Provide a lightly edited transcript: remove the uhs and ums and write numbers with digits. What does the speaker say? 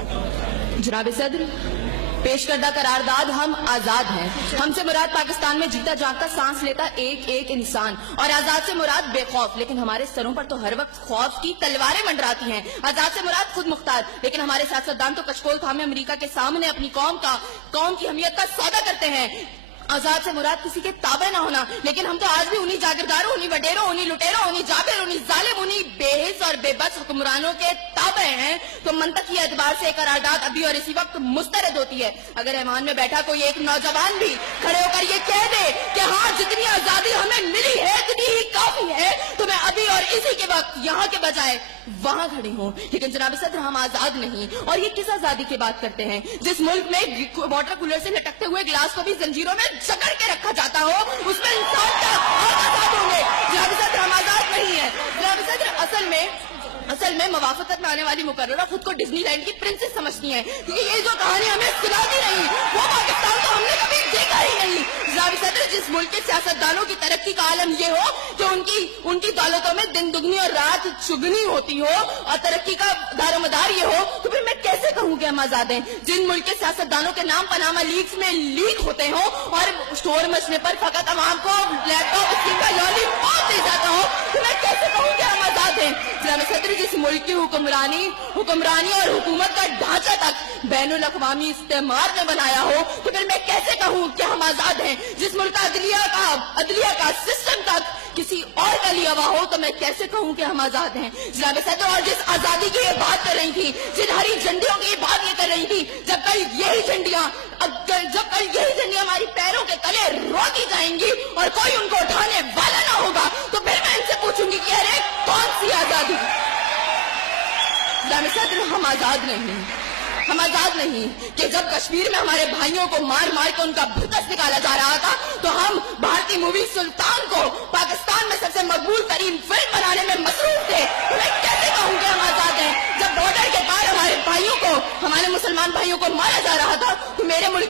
जनाब सदर, पेश करदा करारदाद हम आजाद हैं। हमसे मुराद पाकिस्तान में जीता जागता सांस लेता एक एक इंसान, और आजाद से मुराद बेखौफ, लेकिन हमारे सरों पर तो हर वक्त खौफ की तलवारें मंडराती हैं। आजाद से मुराद खुद मुख्तार, लेकिन हमारे सियासतदान तो कचकोल थामे अमेरिका के सामने अपनी कौम की हमियत का सौदा करते हैं। आजाद से मुराद किसी के ताबे ना होना, लेकिन हम तो आज भी उन्हीं जागीरदारों, उन्हीं वडेरों, उन्हीं लुटेरों, उन्हीं जाबिर, उन्हीं जालिम, उन्हीं बेहिस और बेबस हुक्मरानों के ताबे हैं। तो मंतक की एतबार से करारदाद अभी और इसी वक्त मुस्तरद होती है। अगर ऐवान में बैठा कोई एक नौजवान भी खड़े होकर ये कह दे कि हाँ, जितनी आजादी हमें मिली है इतनी ही काफी है, तो मैं अभी और इसी के वक्त यहाँ के बजाय वहां खड़ी हूँ। लेकिन जनाब सदर, हम आजाद नहीं। और ये किस आजादी की बात करते हैं जिस मुल्क में वाटर कूलर से लटकते हुए गिलास को भी जंजीरों में जकड़ के रखा जाता हो, उसमें इंसान क्या आजाद होंगे? जनाब सदर, हम आजाद नहीं है। जनाब सदर, असल में मवाफकत में आने वाली मुकर्ररा खुद को डिज्नीलैंड की प्रिंसेस समझती हैं, क्योंकि ये जो कहानी हमें सुनाती रही वो पाकिस्तान तो हमने कभी देखा ही नहीं। जनाब सदर, जिस मुल्क के सियासतदानों की तरक्की का आलम ये हो कि उनकी दौलतों में दिन दुगनी और रात चुगनी होती हो, और तरक्की का दारोमदार ये हो, तो फिर मैं कैसे कहूँ कि हम आजाद हैं? जिन मुल्क के सियासतदानों के नाम पनामा लीक्स में लीक होते हो और स्टोर मचने पर फकत अवाम को लैपटॉप स्क्रीन का लॉलीपॉप दे जाता हो, तो मैं कैसे कहूँ कि हम आजाद हैं? जनाब सदर, जिस मुल्क की हुक्मरानी और हुकूमत का ढांचा तक बैनुल अक़वामी इस्तेमार ने बनाया हो, तो फिर मैं कैसे कहूँ कि हम आजाद हैं? जिस मुल्क का अदलिया का सिस्टम तक किसी और का लिया हुआ हो, तो मैं कैसे कहूँ कि हम आजाद हैं? जनाब सदर, और जिस आजादी की ये बात कर रही थी, जिन हरी झंडियों की बात ये कर रही थी, जब कल यही झंडियां हमारी पैरों के तले रोकी जाएंगी और कोई उनको उठाने वाला ना होगा, तो फिर मैं इनसे पूछूंगी कि अरे कौन सी आजादी? जनाब सदर, हम आजाद नहीं कि जब कश्मीर में हमारे भाइयों को मार मार के उनका भुतस निकाला जा रहा था, तो हम भारतीय मूवी सुल्तान को पाकिस्तान में सबसे मकबूल तरीन फिल्म बनाने में मसरूफ थे। तो मैं कैसे कहूँ कि हम आजाद हैं? जब बॉर्डर के पार हमारे मुसलमान भाइयों को मारा जा रहा था, तो मेरे मुल्क